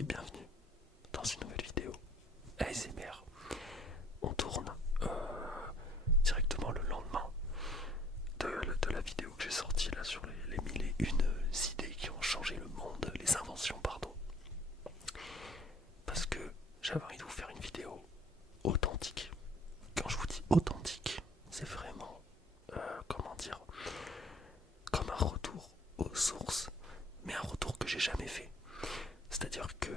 et bienvenue dans une nouvelle vidéo ASMR. On tourne directement le lendemain de la vidéo que j'ai sortie là sur les mille et une idées qui ont changé le monde, les inventions pardon. Parce que j'avais envie de vous faire une vidéo authentique. Quand je vous dis authentique, c'est vraiment, comment dire, comme un retour aux sources, mais un retour que j'ai jamais fait. C'est-à-dire que,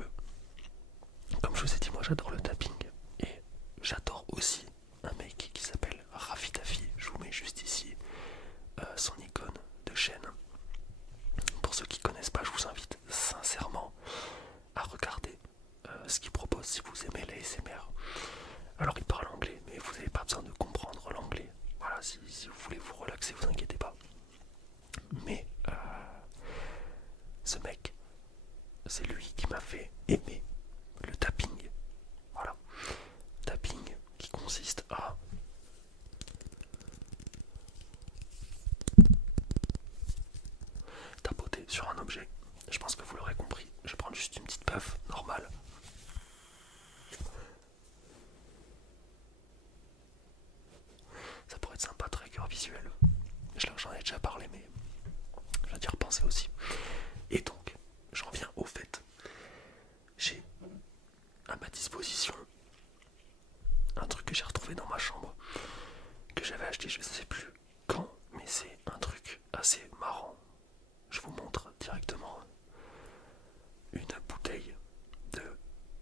comme je vous ai dit, moi j'adore le tapping et j'adore aussi un mec qui s'appelle Raffi Taffy. Je vous mets juste ici son icône de chaîne. Pour ceux qui ne connaissent pas, je vous invite sincèrement à regarder ce qu'il propose si vous aimez la SMR. Alors il parle anglais, mais vous n'avez pas besoin de comprendre l'anglais. Voilà, si vous voulez vous relaxer, vous inquiétez pas. Mais ce mec, c'est lui qui m'a fait aimer le tapping. Voilà. Tapping qui consiste à tapoter sur un objet. Je pense que vous l'aurez compris. Je vais prendre juste une petite puff normale. Ça pourrait être sympa, trigger visuel. J'en ai déjà parlé, mais je vais d'y repenser aussi. Et donc, j'en viens au fait. J'ai à ma disposition un truc que j'ai retrouvé dans ma chambre, que j'avais acheté je ne sais plus quand, mais c'est un truc assez marrant. Je vous montre directement une bouteille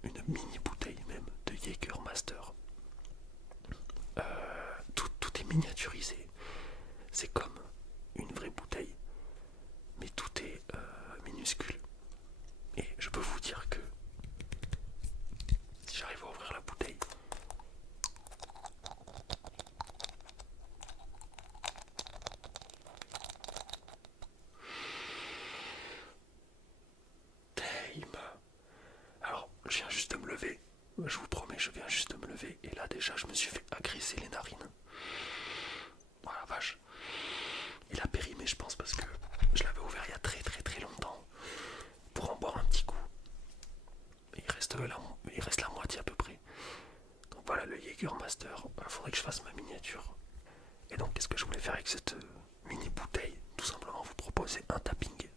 une mini bouteille même de Jägermeister. Tout est miniaturisé. C'est comme une vraie bouteille, mais tout est minuscule. Et je peux vous dire que si j'arrive à ouvrir la bouteille, damn. Alors, je viens juste de me lever. Je vous promets, je viens juste de me lever. Et là, déjà, je me suis fait agresser les narines. Oh la vache. Il a périmé, je pense, parce que je l'avais ouvert il y a très très très longtemps pour en boire un petit coup. Il reste la moitié à peu près. Donc voilà le Jägermeister. Il faudrait que je fasse ma miniature. Et donc, qu'est-ce que je voulais faire avec cette mini bouteille? Tout simplement vous proposer un tapping.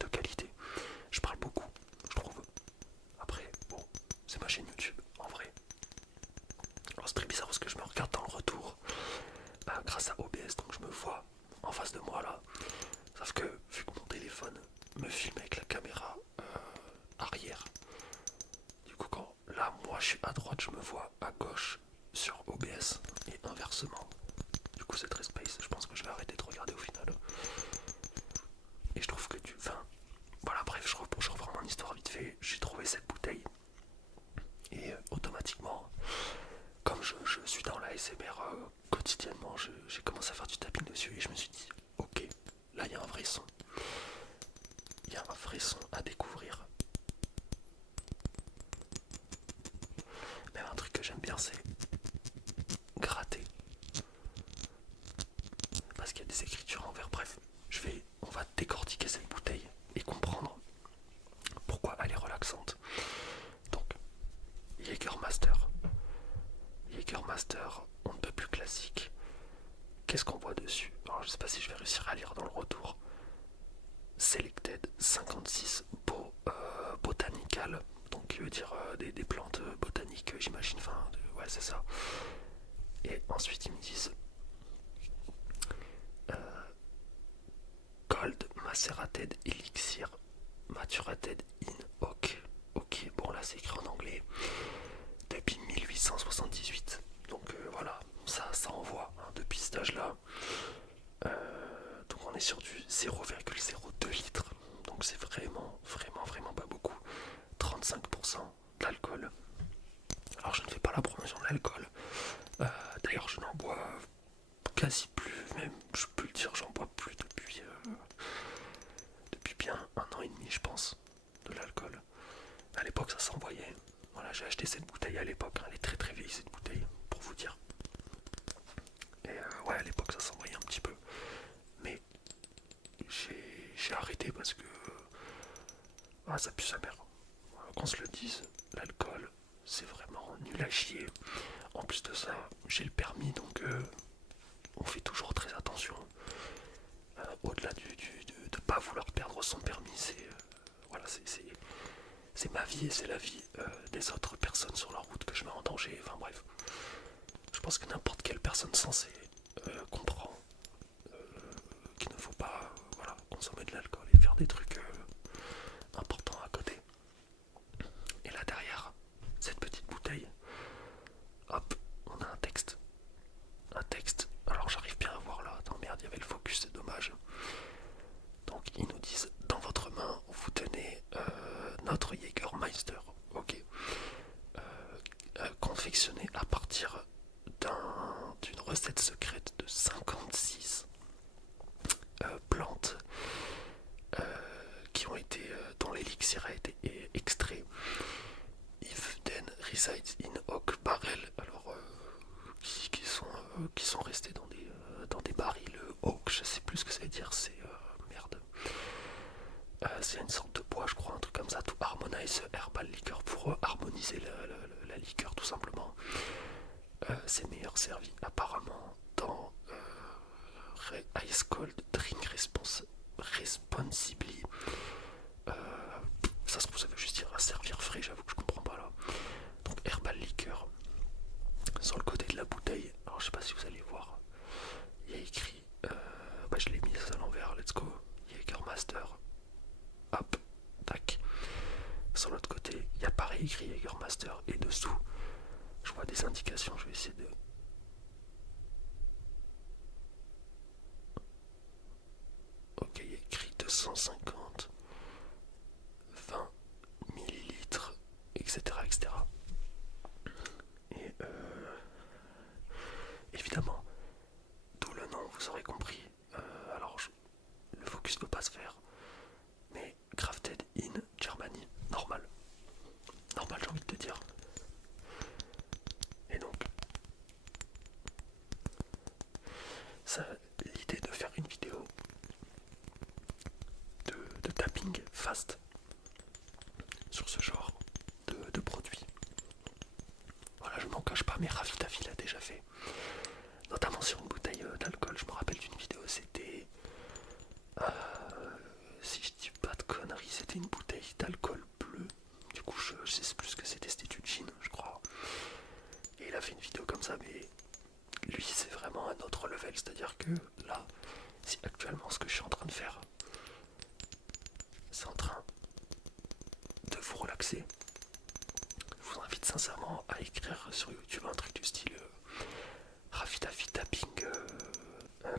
De qualité. Je parle beaucoup, je trouve. Après, bon, c'est ma chaîne YouTube, en vrai. Alors c'est très bizarre parce que je me regarde dans le retour grâce à OBS, donc je me vois en face de moi là. Sauf que vu que mon téléphone me filme avec la caméra arrière, du coup quand là moi je suis à droite, je me vois à gauche sur OBS et inversement. Du coup c'est très space, je pense que je vais arrêter de regarder au final. Et je trouve que voilà, bref, je reprends mon histoire vite fait. J'ai trouvé cette bouteille et automatiquement, comme je suis dans la SMR quotidiennement, j'ai commencé à faire du tapping dessus et je me suis dit, ok, là il y a un vrai son. Il y a un vrai son à découvrir. Même un truc que j'aime bien, c'est gratter. Parce qu'il y a des écritures en vert. Bref, on va décortiquer cette bouteille et comprendre pourquoi elle est relaxante. Donc, Jägermeister. Jägermeister, on ne peut plus classique. Qu'est-ce qu'on voit dessus? Alors je sais pas si je vais réussir à lire dans le retour. Selected 56 botanical, donc qui veut dire des plantes botaniques, j'imagine. Enfin, ouais, c'est ça. Et ensuite ils me disent Gold Macerated Elixir Maturated in Oak. Ok, bon là c'est écrit en anglais. Depuis 1878. Donc voilà, ça envoie hein, depuis cet âge-là. Donc on est sur du 0,02 litres. Donc c'est vraiment, vraiment, vraiment pas beaucoup. 35% d'alcool. Alors je ne fais pas la promotion de l'alcool. D'ailleurs je n'en bois quasi plus, même je peux le dire, j'en bois plus depuis bien un an et demi je pense, de l'alcool. À l'époque ça s'envoyait. Voilà, j'ai acheté cette bouteille à l'époque, hein. Elle est très très vieille cette bouteille, pour vous dire. Et ouais, à l'époque ça s'envoyait un ça pue sa mère. Qu'on se le dise, l'alcool, c'est vraiment nul à chier. En plus de ça, j'ai le permis, donc on fait toujours très attention. Au-delà de pas vouloir perdre son permis, voilà, c'est ma vie et c'est la vie des autres personnes sur la route que je mets en danger. Enfin bref, je pense que n'importe quelle personne sensée comprend qu'il ne faut pas voilà, consommer de l'alcool et faire des trucs importants à côté. Et là derrière cette petite bouteille, hop, on a un texte. Un texte. Alors j'arrive bien à voir là. Attends, merde, il y avait le focus, c'est dommage. Donc ils nous disent, dans votre main, vous tenez notre Jägermeister. Ok. Confectionné à partir d'une recette secrète de 56 plantes qui ont été, dont l'élixir a été extrait. If then resides in oak barrel. Alors qui sont restés dans des barils oak, je sais plus ce que ça veut dire, c'est merde. C'est une sorte de bois, je crois, un truc comme ça, tout harmonize herbal liquor pour harmoniser la liqueur tout simplement. C'est meilleur servi apparemment dans Ice Cold Drink Responsibly. Ça se trouve, ça veut juste dire à servir frais, j'avoue que je comprends pas là. Donc herbal liquor. Sur le côté de la bouteille, alors je sais pas si vous allez voir, il y a écrit, je l'ai mis à l'envers, let's go, Jägermaster, hop, tac. Sur l'autre côté, il y a pareil écrit Jägermaster, et dessous, je vois des indications, je vais essayer de... Ok, il y a écrit 250, 20 millilitres, etc. etc. Et évidemment, d'où le nom, vous aurez compris. Alors, le focus ne peut pas se faire, mais crafted in Germany, normal. Normal, j'ai envie de te dire. Et donc, l'idée de faire une vidéo de tapping fast sur ce genre de produit. Voilà, je m'en cache pas, mais Ravitafi l'a déjà fait. Notamment sur une bouteille d'alcool. Je me rappelle d'une vidéo, c'était... si je dis pas de conneries, c'était une bouteille d'alcool bleu. Du coup, je sais plus ce que c'était du gin, je crois. Et il a fait une vidéo comme ça, mais lui, c'est vraiment un autre level. C'est-à-dire que là, si actuellement ce que je suis en train de faire, c'est en train de vous relaxer, je vous invite sincèrement à écrire sur YouTube un truc du style Ravitafi tapping,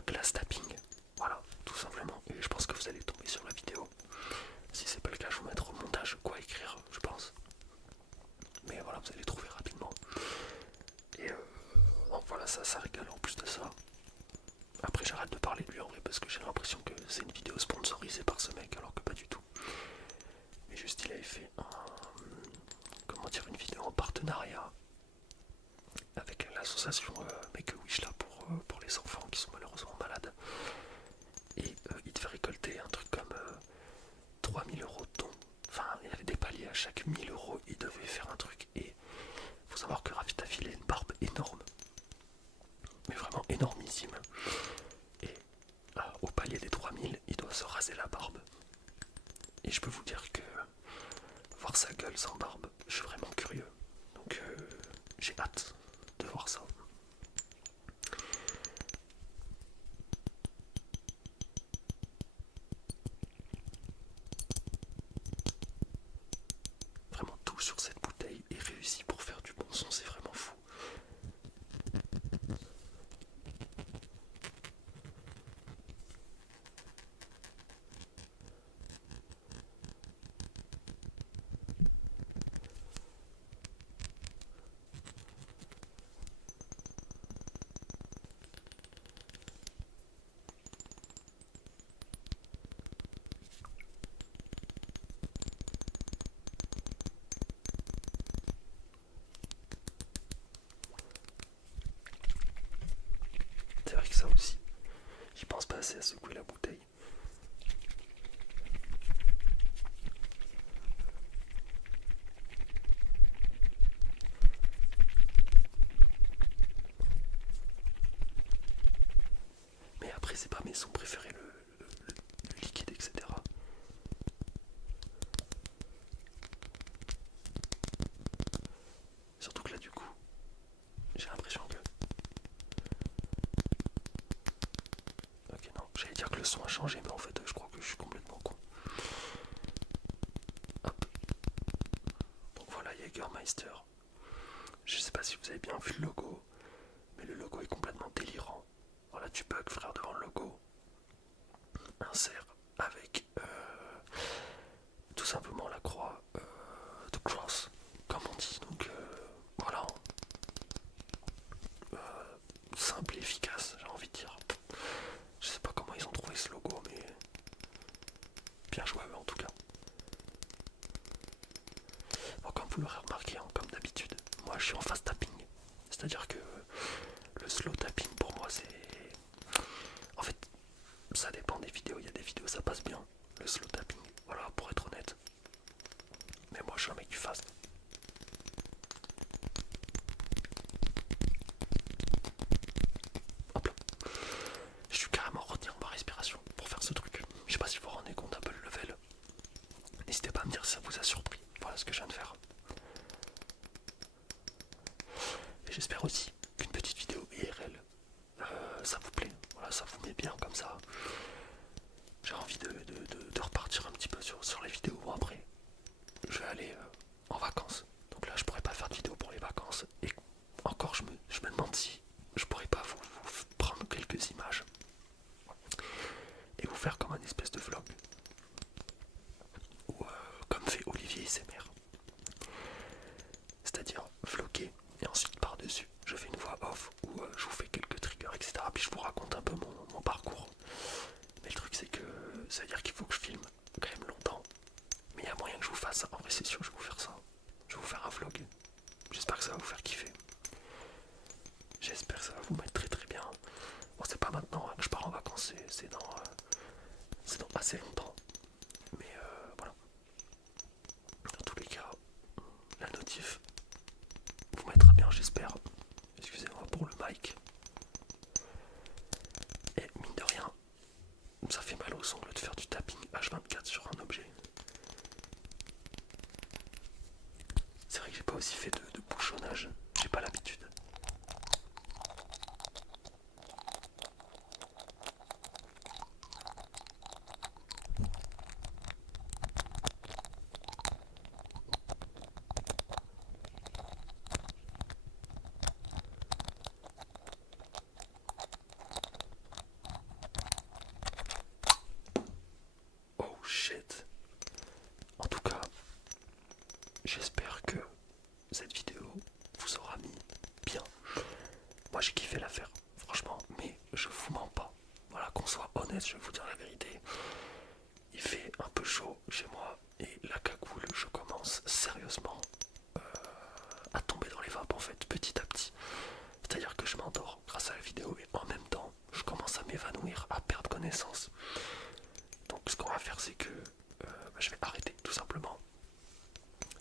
glass tapping. Voilà, tout simplement. Et je pense que vous allez tomber sur la vidéo. Si c'est pas le cas, je vous mettrai au montage quoi écrire, je pense. Mais voilà, vous allez trouver rapidement. Et donc voilà, ça régale en plus de ça. Après, j'arrête de parler de lui en vrai parce que j'ai l'impression que c'est une vidéo sponsorisée par ce mec, alors que pas du tout. Mais juste, il avait fait une vidéo en partenariat avec l'association Make a Wish là pour les enfants qui sont malheureusement malades. Et il devait récolter un truc comme 3000 euros de dons. Enfin, il y avait des paliers à chaque 1000 euros, il devait faire un truc. Et il faut savoir que Ravitafi a une barbe énorme, mais vraiment énormissime. Et au palier des 3000, il doit se raser la barbe. Et je peux vous dire que voir sa gueule sans barbe, je suis vraiment curieux. Donc j'ai hâte de voir ça. Vraiment tout sur cette bouteille est réussi pour faire du bon son, c'est vraiment fou. C'est vrai que ça aussi, j'y pense pas assez à secouer la bouteille. Après, c'est pas mes sons préférés, le liquide, etc. Surtout que là, du coup, j'ai l'impression que... Ok, non, j'allais dire que le son a changé, mais en fait, je crois que je suis complètement con. Hop. Donc voilà, Jägermeister. Je sais pas si vous avez bien vu le logo, mais le logo est complètement délirant. Voilà, tu bug, frère, devant le logo. Un cerf avec tout simplement la croix de cross, comme on dit. Donc voilà, simple et efficace, j'ai envie de dire. Je sais pas comment ils ont trouvé ce logo, mais bien joué en tout cas. Bon, comme vous l'aurez remarqué, hein, comme d'habitude, moi je suis en fast tapping. C'est-à-dire que le slow tapping pour moi c'est... En fait, ça dépend des vidéos. Il y a des vidéos ça passe bien, le slow tapping. Voilà, pour être honnête. Mais moi je suis un mec du fast. Hop là. Je suis carrément retenir ma respiration pour faire ce truc. Je sais pas si vous vous rendez compte un peu le level. N'hésitez pas à me dire si ça vous a surpris. Voilà ce que je viens de faire. Et j'espère aussi qu'une petite vidéo IRL, ça vous plaît. Voilà, ça vous met bien comme ça. J'ai envie de repartir un petit peu sur les vidéos. Bon, après, je vais aller en vacances. Donc là, je pourrais pas faire de vidéo pour les vacances. Et encore, je me demande si je pourrais pas vous prendre quelques images et vous faire comme un espèce de vlog. Ou comme fait Olivier SMR. C'est-à-dire vlogger et ensuite par-dessus, je fais une voix off où je vous fais quelques triggers, etc. Puis je vous raconte un peu mon parcours. Mais le truc, c'est que ça veut dire qu'il faut que je filme quand même longtemps. Mais il y a moyen que je vous fasse ça. En vrai, c'est sûr, je vais vous faire ça. Je vais vous faire un vlog. J'espère que ça va vous faire kiffer. J'espère que ça va vous mettre très très bien. Bon, c'est pas maintenant hein, que je pars en vacances, c'est dans assez longtemps. Mais voilà. Dans tous les cas, la notif vous mettra bien, j'espère. Excusez-moi pour le mic. Et mine de rien, ça fait mal aux ongles de faire du tapping H24 sur un objet. C'est vrai que j'ai pas aussi fait de bouchonnage, j'ai pas l'habitude. Oh shit. En tout cas, j'espère que cette vidéo vous aura mis bien. Moi j'ai kiffé la faire, franchement, mais je vous mens pas. Voilà, qu'on soit honnête, je vais vous dire la vérité. Il fait un peu chaud chez moi et la cagoule, je commence sérieusement à tomber dans les vapes en fait, petit à petit. C'est-à-dire que je m'endors grâce à la vidéo et en même temps, je commence à m'évanouir, à perdre connaissance. Donc ce qu'on va faire, c'est que je vais arrêter tout simplement.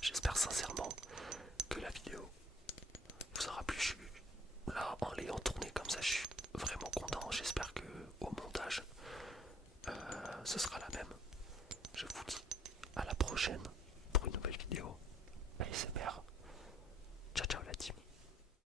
J'espère sincèrement que la vidéo vous aura plu. Je suis là en l'ayant tournée comme ça, je suis